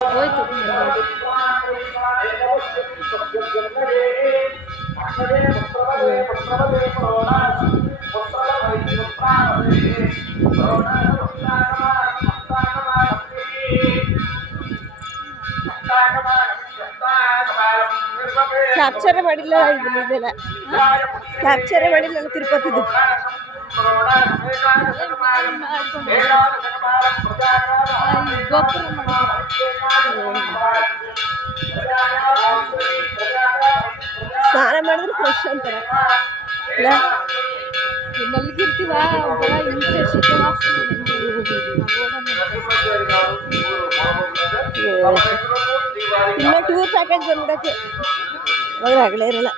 ಹೋಯ್ತು ಕ್ಯಾಪ್ಚರೇ ಮಾಡಿಲ್ಲ ಇದನ್ನ ಇದೆಲ್ಲ ಕ್ಯಾಪ್ಚರೇ ಮಾಡಿಲ್ಲ ತಿರುಪತಿದು ಗೋಪುರ ಸ್ನಾನ ಮಾಡಿದ್ರೆ ಫ್ರೆಶ್ ಅಂತಾರೆ ಇಲ್ಲ ಮಲಗಿರ್ತೀವ ಒಂಥರ ಹಿಂಸೆ ಶೀತ ವಾಸನೆ ಇನ್ನ ಟೂರ್ ಪ್ಯಾಕೇಜ್ ಬಂದ್ಬಿಡಕ್ಕೆ ಹೋದ್ರೆ ಆಗಲೇ ಇರಲ್ಲ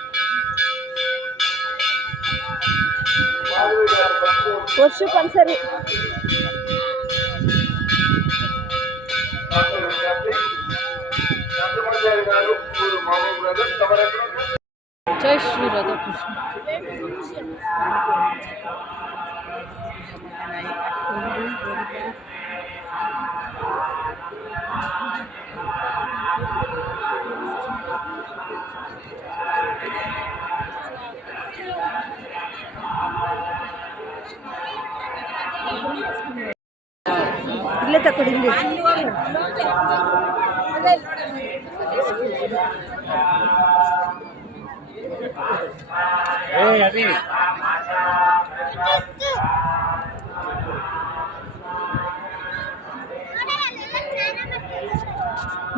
ವರ್ಷಕ್ಕೆ ಒಂದ್ಸರಿ ಜೈ ಶ್ರೀ ರಾಧಾಕೃಷ್ಣ ಇಲ್ಲೇ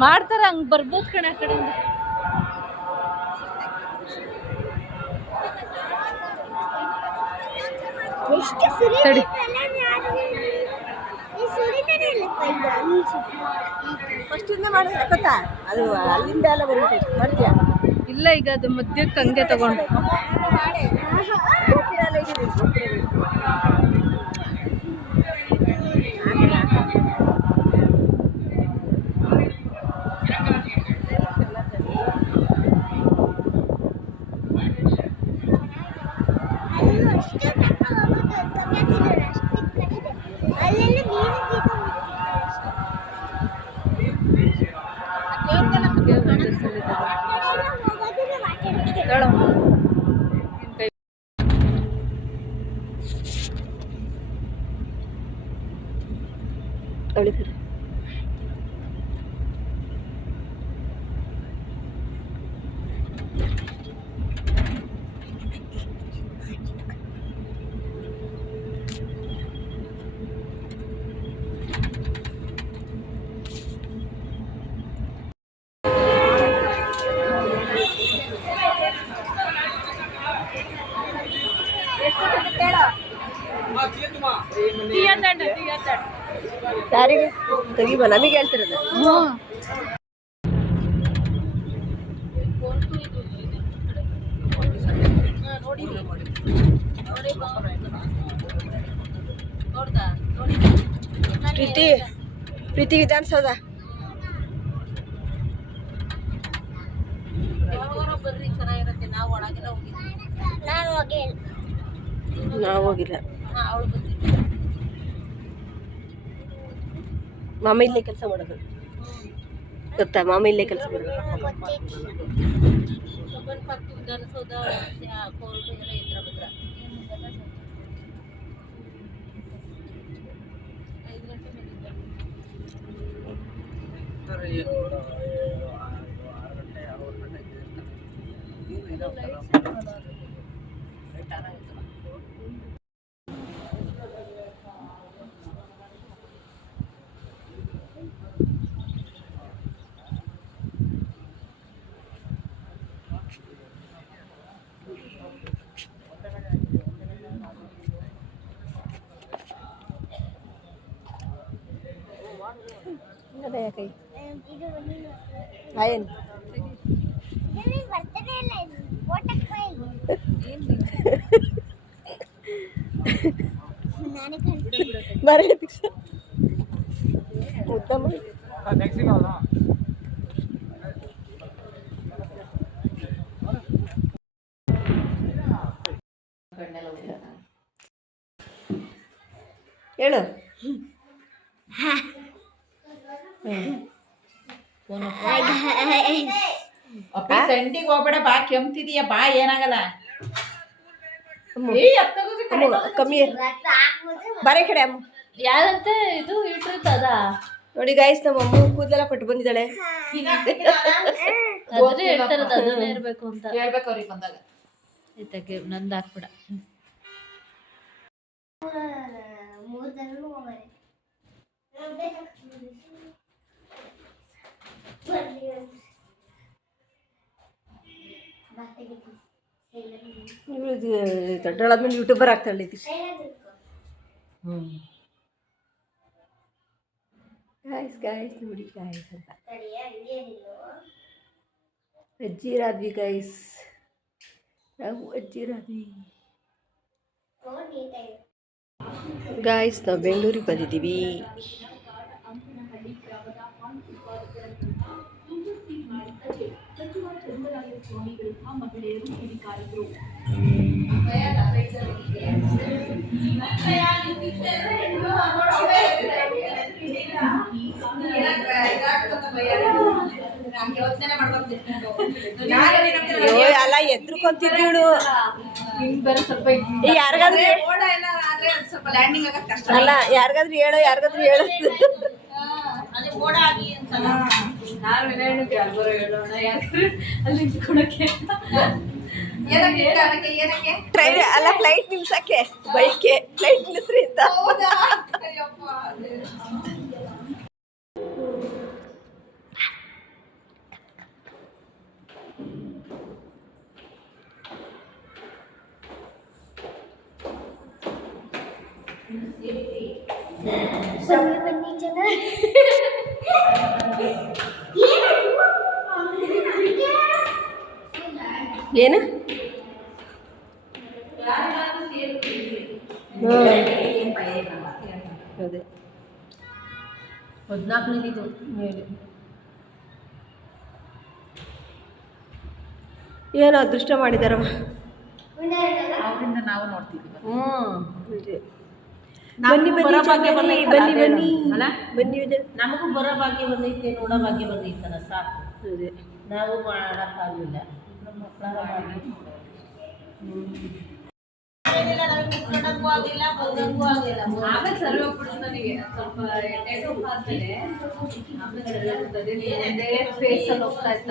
ಮಾಡ್ತಾರ ಹಂಗ್ ಬರ್ಬೋದು ಕಣ ಆ ಕಡೆ ಎಷ್ಟು ಸರಿ ತಡಿ. ಫಸ್ಟ್ ಇಂದ ಮಾಡಿದ್ರೆ ಗೊತ್ತಾ? ಅದು ಅಲ್ಲಿಂದ ಎಲ್ಲ ಬಂದ್ಬಿಟ್ಟು ಇಲ್ಲ ಈಗ ಅದು ಮಧ್ಯಕ್ಕೆ ಹಂಗೆ ತಗೊಂಡು. ಹೇಳು. ಅವಳಿದ್ದಾರೆ ಯಾರಿಗೆ? ತೆಗಿಬ ನಮಗೆ ಹೇಳ್ತಿರೋದು. ಪ್ರೀತಿ ಪ್ರೀತಿ ವಿಧಾನಸೌಧ. ನಾನು ಹೋಗಿಲ್ಲ ನಾವು ಹೋಗಿಲ್ಲ. ಅವಳು ಬಂದಿದ್ದೆ ಮಾಮ ಇಲ್ಲೇ ಕೆಲಸ ಮಾಡೋದು ಗೊತ್ತಾ ಮಾಮ ಇಲ್ಲೇ ಕೆಲಸ ಮಾಡೋದು ಗೊತ್ತಿತ್ತು ವಿಧಾನಸೌಧ ಕೋರ್ಟ್ ಎಲ್ಲ ಇದ್ರ ಭದ್ರ ಐದು ಗಂಟೆ ಕಳಿಸ್ತೀನಿ ಬರೇ ದೀಕ್ಷಾ ಉತ್ತಮ. ಹೇಳು. ಅಪ್ಪಿ ತಂಡಿಗೆ ಹೋಗ್ಬೇಡ ಬಾ ಕೆಮ್ತಿದೀಯ ಬಾ ಏನಾಗಲ್ಲ. ಕಮ್ಮಿ ಬರೇ ಕಡೆ ಅಮ್ಮ. ಯಾರಂತೆ ಇದು? ಇಟ್ಟಿರ್ತ ಅದ? ನೋಡಿ ಗಾಯ್ಸ್ ನಮ್ಮ ಅಮ್ಮ ಕೂದಲೆಲ್ಲ ಕೊಟ್ಟು ಬಂದಿದ್ದಾಳೆ. ಇರ್ಬೇಕು ಅಂತ. ಹೇಳ್ಬೇಕು ಅವ್ರಿಗೆ ಬಂದಾಗ. ನಂದು ಹಾಕ್ಬಿಡ. ಮೂರು ಜನ ಹೋಗೋರೆ ಯೂಟ್ಯೂಬರ್ ದೊಡ್ಡಳಾದ್ಮೇಲೆ ಯೂಟ್ಯೂಬರ್ ಆಗ್ತಾಳೆ ಗಾಯ್ಸ್ ಗಾಯ್ಸ್ ನೋಡಿ ಗಾಯ್ಸ್ ಅಂತ. ಅಜ್ಜಿರಾದ್ವಿ ಗೈಸ್ ನಾವು ಅಜ್ಜಿರಾದ್ವಿ. ಗಾಯ್ಸ್ ನಾವು ಬೆಂಗಳೂರಿಗೆ ಬಂದಿದ್ದೀವಿ. ಅಲ್ಲ ಎದ್ರುಕೊಂತಿದ್ದಳು ಯಾರಿಗಾದ್ರೂ ಸ್ವಲ್ಪ ಲ್ಯಾಂಡಿಂಗ್ ಆಗಕ್ ಕಷ್ಟ ಅಲ್ಲ ಯಾರಿಗಾದ್ರೂ ಹೇಳೋ ಯಾರಿಗಾದ್ರೂ ಹೇಳೋ. ಏನಕ್ಕೆ ಅದಕ್ಕೆ ಏನಕ್ಕೆ ಟ್ರೈನ್ ಅಲ್ಲ ಫ್ಲೈಟ್ ನಿಲ್ಸಕ್ಕೆ ಬೈಕ್ಗೆ ಫ್ಲೈಟ್ ನಿಲ್ಸ್ರಿ ಅಂತ ಹೌದಾ ಅಯ್ಯಪ್ಪ ಬನ್ನಿ ಬನ್ನಿ ಜನ ಏನು? ಅದೇ. ಏನೋ ಅದೃಷ್ಟ ಮಾಡಿದಾರವ ಅವರಿಂದ ನಾವು ನೋಡ್ತೀವಿ ಅದೇ. ಬನ್ನಿ ಬನ್ನಿ ಬನ್ನಿ ಬನ್ನಿ. ಬನ್ನಿ ಇದೆ. ನಮಗೂ ಬರೋ ಭಾಗ್ಯ ಬಂದೈತೆ ನೋಡೋ ಭಾಗ್ಯ ಬಂದೈತಲ್ಲ ಸಾಕು. ನಾವು ಮಾಡೋಕ್ಕಾಗಲಿಲ್ಲ. ಆಮೇಲೆ ಸರಿ ಹೋಗ್ಬಿಡ್ತು ನನಗೆ. ಸ್ವಲ್ಪ ಆಮೇಲೆ ಸರಿ ಹೋಗ್ತದೆ. ಫೇಸ್ ಅಲ್ಲಿ ಹೋಗ್ತಾ ಇತ್ತ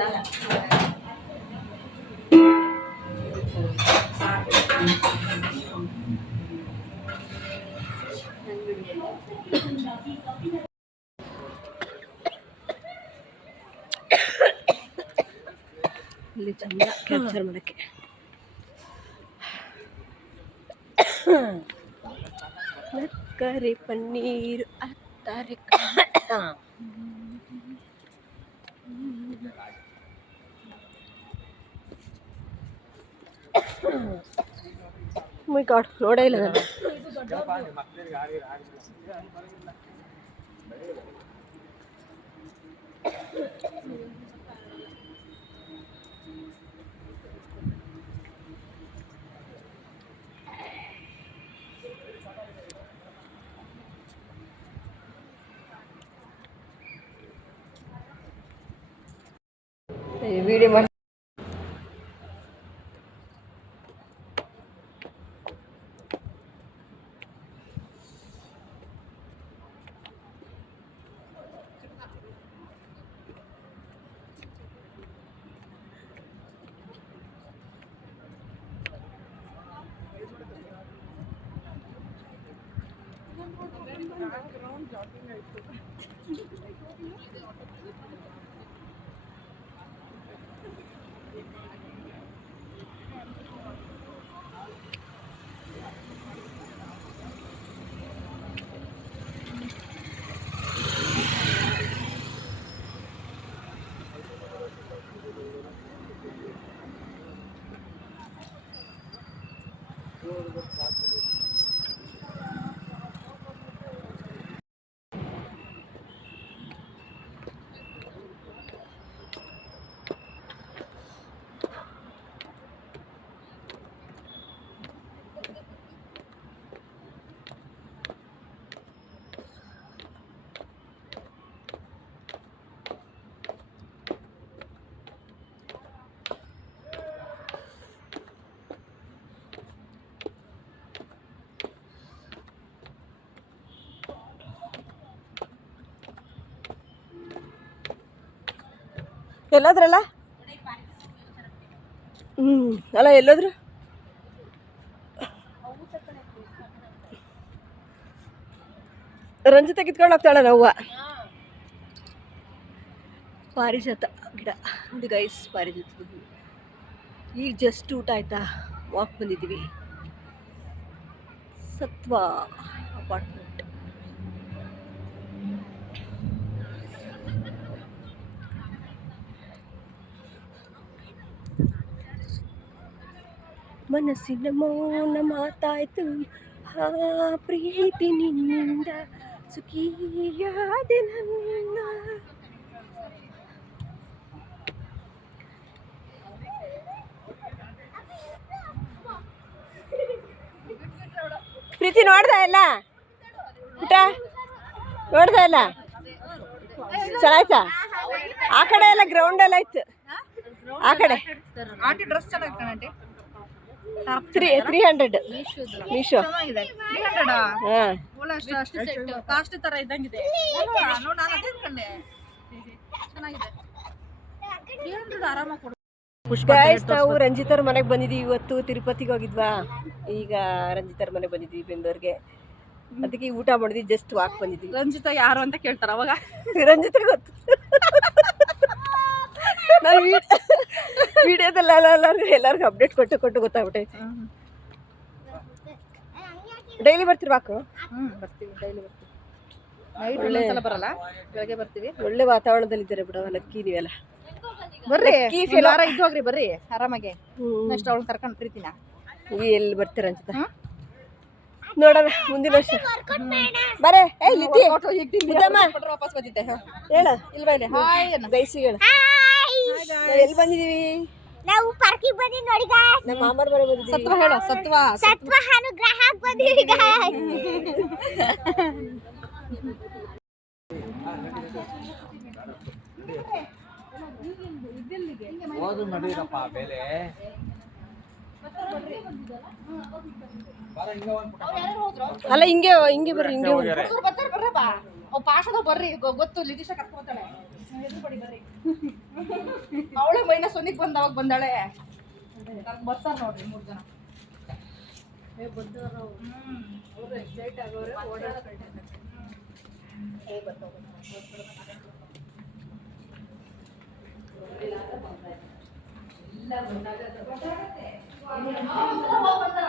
ಇಲ್ಲಿ ಚಂದ ಕ್ಯಾಪ್ಚರ್ ಮಾಡೋಕ್ಕೆ. ಕರಿ ಪನ್ನೀರು ಅತ್ತಾರೆ ಮೈ ಗಾಡ್ ನೋಡೇ ಇಲ್ಲ ನಾನು. वीडियो बन बैकग्राउंड जाती है ಎಲ್ಲೋದ್ರಲ್ಲ? ಹ್ಞೂ ಅಲ್ಲ, ಎಲ್ಲೋದ್ರು? ರಂಜಿತ ಕಿತ್ಕೊಂಡು ಹೋಗ್ತಾಳ ನಾವು ಪಾರಿಜಾತ ಗಿಡ. ಇದು ಗೈಸ್ ಪಾರಿಜಾತ ಈಗ ಜಸ್ಟ್ ಊಟ ಆಯ್ತಾ? ವಾಕ್ ಬಂದಿದ್ದೀವಿ. ಸತ್ವ ಅಪಾರ್ಟ್ಮೆಂಟ್ ಮನಸ್ಸಿನ ಮೌನ ಮಾತಾಯ್ತು. ಆ ಪ್ರೀತಿ ನಿನ್ನಿಂದ ಸುಖಿಯಾದೆ ನನ್ನಿಂದ. ಪ್ರೀತಿ ನೋಡ್ದ ಇಲ್ಲ? ಊಟ? ನೋಡ್ದ ಇಲ್ಲ? ಚೆನ್ನಾಯ್ತಾ? ಆ ಕಡೆ ಎಲ್ಲ ಗ್ರೌಂಡ್ ಎಲ್ಲ ಇತ್ತು ಆ ಕಡೆ. ಡ್ರೆಸ್ ಚೆನ್ನಾಗಿ ತ್ರೀ ತ್ರೀ ಹಂಡ್ರೆಡ್ ಮೀಶೋ ಹಾಂ. ಕಾಸ್ಟ್ ಇದ್ದಂಗಿದೆ. ತ್ರೀ ಗೈಸ್ ನಾವು ರಂಜಿತರ್ ಮನೆಗೆ ಬಂದಿದ್ದೀವಿ ಇವತ್ತು. ತಿರುಪತಿಗೆ ಹೋಗಿದ್ವಾ? ಈಗ ರಂಜಿತರ ಮನೆಗೆ ಬಂದಿದ್ವಿ ಬೆಂಗಳೂರಿಗೆ. ಅದಕ್ಕೆ ಊಟ ಮಾಡಿದ್ವಿ ಜಸ್ಟ್ ವಾಕ್ ಬಂದಿದ್ವಿ. ರಂಜಿತಾ ಯಾರು ಅಂತ ಕೇಳ್ತಾರ ಅವಾಗ? ರಂಜಿತ ಗೊತ್ತು. ನಾನು ವಿಡಿಯೋದಲ್ಲ ಎಲ್ಲರಿಗೂ ಎಲ್ಲರಿಗೂ ಅಪ್ಡೇಟ್ ಕೊಟ್ಟು ಕೊಟ್ಟು ಗೊತ್ತಾಗ್ಬಿಟ್ಟೈತೆ ಡೈಲಿ ಬರ್ತಿರ್ಬೇಕು ಹ್ಞೂ ಬರ್ತೀವಿ ಡೈಲಿ ಬರ್ತೀವಿ. ನೈಟ್ ಒಂದೊಂದ್ಸಲ ಬರಲ್ಲ ಬೆಳಗ್ಗೆ ಬರ್ತೀವಿ. ಒಳ್ಳೆ ವಾತಾವರಣದಲ್ಲಿದ್ದಾರೆ ಬಿಡ ಲಕ್ಕಿ ನೀವೆಲ್ಲ ಬರ್ರಿ ಲಕ್ಕಿ. ಇದ್ದು ಹೋಗ್ರಿ ಬರ್ರಿ ಆರಾಮಾಗಿ. ನೆಕ್ಸ್ಟ್ ಅವಳನ್ನ ಕರ್ಕೊಂಡು ಪ್ರೀತಿನ ಈ ಎಲ್ಲಿ ಬರ್ತೀರ ಅನ್ಸುತ್ತೆ? ನೋಡೋಣ ಮುಂದಿನ ವರ್ಷ. ಬರೇ ಏ ಲಿತಿ. ಮುದ್ದಮ್ಮ ವಾಪಸ್ ಬಂದಿದ್ದೆ ಹೇಳ. ಇಲ್ವಾ ಇಲ್ಲಿ? ಹಾಯ್ ಗೈಸಿ ಹೇಳ. ಎಲ್ಲಿ ಬಂದಿದೀವಿ ನಾವು ಪಾರ್ಕಿಗೆ ಬಂದಿ ನೋಡಿ guys. ನಮ್ಮ ಮಾಮರ್ ಮನೆ ಬಂದಿದ್ದೀವಿ. ಸತ್ವ ಹೇಳು ಸತ್ವ ಸತ್ವ. ಅನುಗ್ರಹಕ್ಕೆ ಬಂದಿವಿ guys. ಓದು ನಡೀರಪ್ಪ ಬೆಲೆ. ಅಲ್ಲ ಹಿಂಗೆ ಹಿಂಗೆ ಬರ್ರಿ ಹಿಂಗೆ. ಬರ್ತಾರೆ ಬರ್ರಪ್ಪ. ಅವ್ ಪಾಶದ ಬರ್ರಿ ಗೊತ್ತು ಲಿಟಿಶ ಕರ್ಕೊತಾಳೆ ಎದುರುಪಡಿ ಬರ್ರಿ. ಅವಳೆ ಮೈನ ಒಂದಿಗೆ ಬಂದ ಅವಾಗ ಬಂದಾಳೆ. ನಂಗೆ ಬರ್ತಾರೆ ನೋಡ್ರಿ ಮೂರು ಜನ. ಇಲ್ಲ